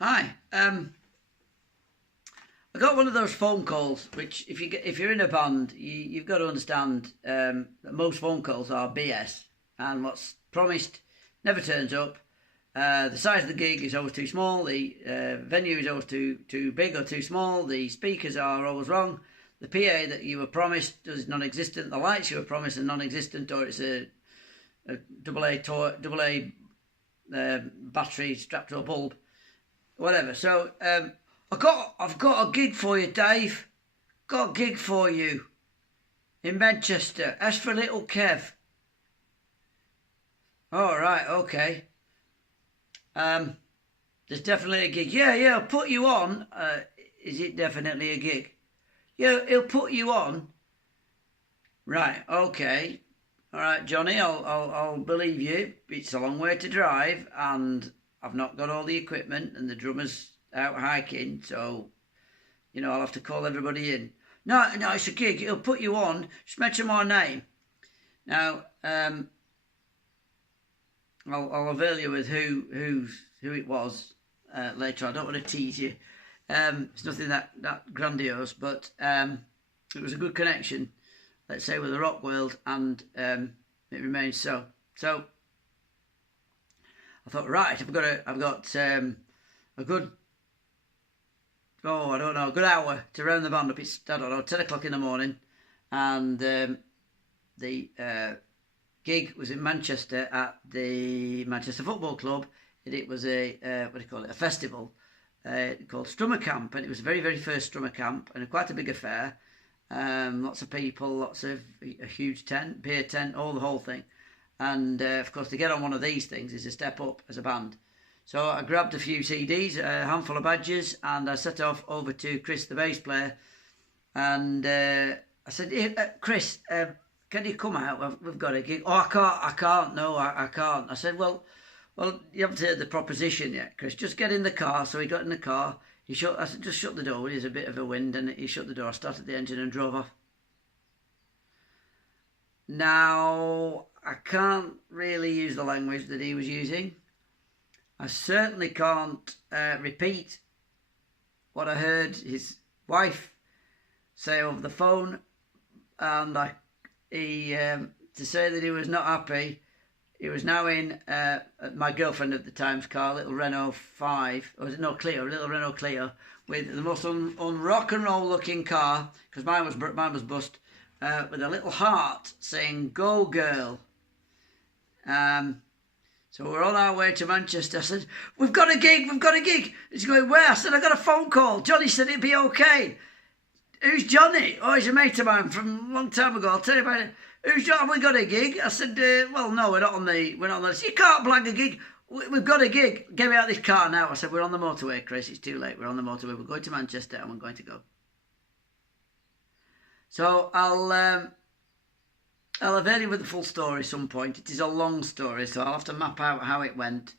Hi. I got one of those phone calls, which if you're in a band, you've got to understand that most phone calls are BS, and what's promised never turns up. The size of the gig is always too small. The venue is always too big or too small. The speakers are always wrong. The PA that you were promised is non-existent. The lights you were promised are non-existent, or it's a AA battery strapped to a bulb, whatever. So I've got a gig for you, Dave. Got a gig for you in Manchester. As for little Kev. All right, okay. There's definitely a gig. Yeah, I'll put you on. Is it definitely a gig? Yeah, he'll put you on. Right, okay. All right, Johnny, I'll believe you. It's a long way to drive, and I've not got all the equipment, and the drummer's out hiking, so I'll have to call everybody in. No, it's a gig. He'll put you on. Just mention my name. Now, I'll avail you with who it was later. I don't want to tease you. It's nothing that grandiose, but it was a good connection, let's say, with the rock world, and it remains so. So I thought, right, I've got a good, a good hour to round the band up. It's 10 o'clock in the morning, and the gig was in Manchester at the Manchester Football Club. It was a festival called Strummer Camp, and it was the very, very first Strummer Camp, and quite a big affair. Lots of people, lots of a huge tent, beer tent, the whole thing. And of course, to get on one of these things is a step up as a band. So I grabbed a few CDs, a handful of badges, and I set off over to Chris, the bass player, and I said, hey, Chris, can you come out? We've got a gig. Oh, I can't. No, I can't. I said, well, you haven't heard the proposition yet, Chris. Just get in the car. So he got in the car. I said, just shut the door. There's a bit of a wind, and he shut the door. I started the engine and drove off. Now, I can't really use the language that he was using. I certainly can't repeat what I heard his wife say over the phone, and to say that he was not happy. He was now in my girlfriend at the time's car, little Renault 5, or no, Clio, little Renault Clio, with the most rock and roll looking car, because mine was bust, with a little heart saying "Go Girl." So we're on our way to Manchester. I said, we've got a gig. He's going, where? I said, I got a phone call. Johnny said it'd be okay. Who's Johnny? Oh, he's a mate of mine from a long time ago. I'll tell you about it. Who's Johnny? Have we got a gig? I said, well, no, we're not on the list. You can't blag a gig. We've got a gig. Get me out of this car now. I said, we're on the motorway, Chris. It's too late. We're on the motorway. We're going to Manchester and we're going to go. So I'll avail you with the full story at some point. It is a long story, so I'll have to map out how it went.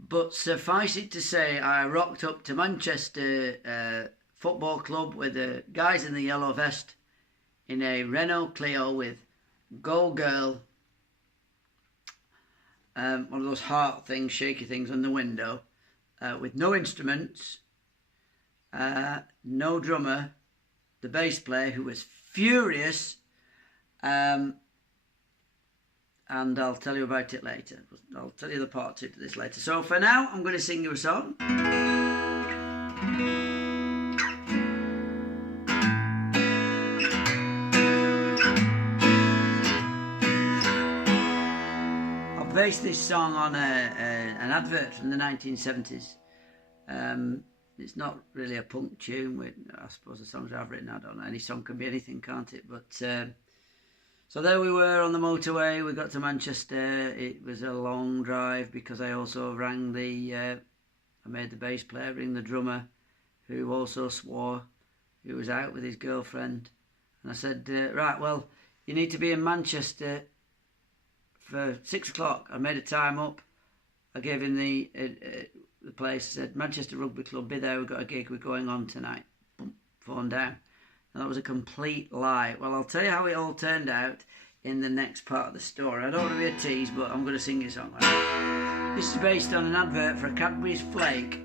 But suffice it to say, I rocked up to Manchester Football Club with the guys in the yellow vest in a Renault Clio with "Go Girl," one of those heart things, shaky things on the window, with no instruments, no drummer, the bass player, who was furious, and I'll tell you about it later. I'll tell you the part 2 to this later. So for now, I'm going to sing you a song. I based this song on an advert from the 1970s. It's not really a punk tune. I suppose the songs I've written, I don't know. Any song can be anything, can't it? But so there we were on the motorway. We got to Manchester. It was a long drive because I also rang I made the bass player ring the drummer, who also swore, who was out with his girlfriend. And I said, right, well, you need to be in Manchester for 6 o'clock. I made a time up. I gave him the place, said, Manchester Rugby Club, be there, we've got a gig, we're going on tonight. Boom, phone down. And that was a complete lie. Well, I'll tell you how it all turned out in the next part of the story. I don't want to be a tease, but I'm going to sing you a song. This is based on an advert for a Cadbury's Flake.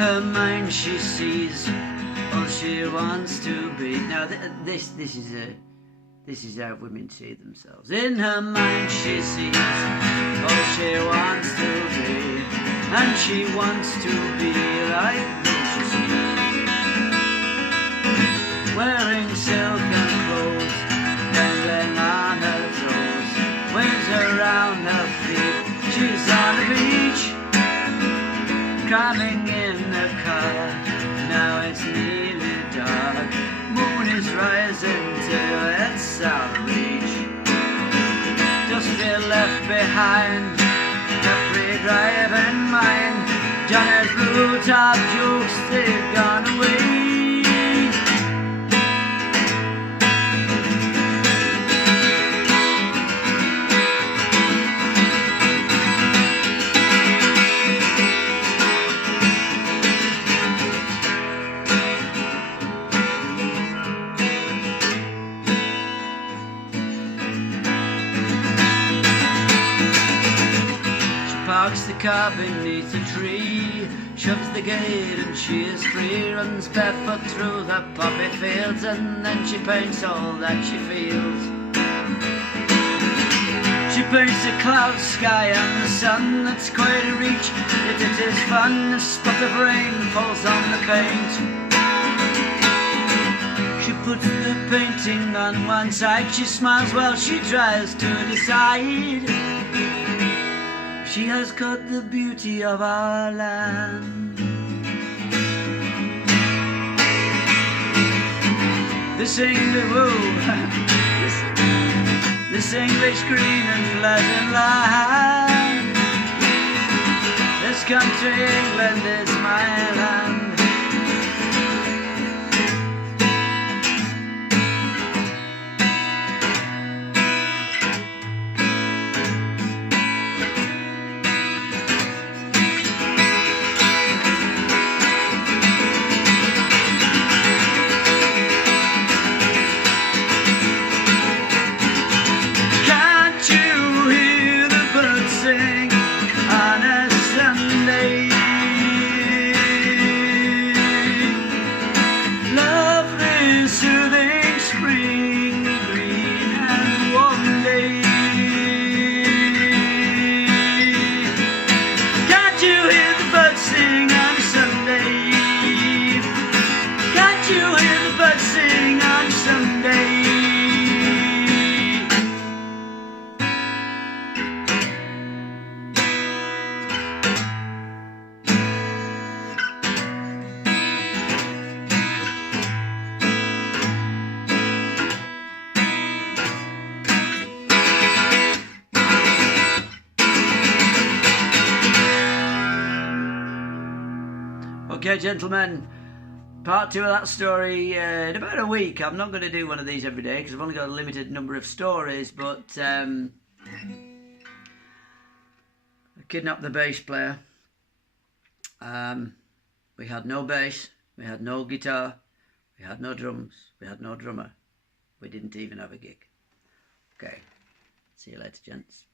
her mind she sees all she wants to be. Now this is how women see themselves. In her mind she sees all she wants to be, and she wants to be like she sees. Wearing silken clothes, dangling on her toes, waves around her feet. She's on the beach, cramming in the car. Now it's nearly dark, moon is rising till it's out of reach. Just feel left behind, every driving mind. Johnny's blue top jokes, they've gone away. Parks the car beneath a tree, shoves the gate and she is free. Runs barefoot through the poppy fields, and then she paints all that she feels. She paints a cloud sky and the sun, that's quite a reach. Yet it is fun, a spot of rain falls on the paint. She puts the painting on one side, she smiles while she tries to decide. She has caught the beauty of our land. This English green and pleasant land. This country, England, is my land. Okay, gentlemen, part 2 of that story in about a week. I'm not going to do one of these every day because I've only got a limited number of stories, but I kidnapped the bass player. We had no bass, we had no guitar, we had no drums, we had no drummer. We didn't even have a gig. Okay, see you later, gents.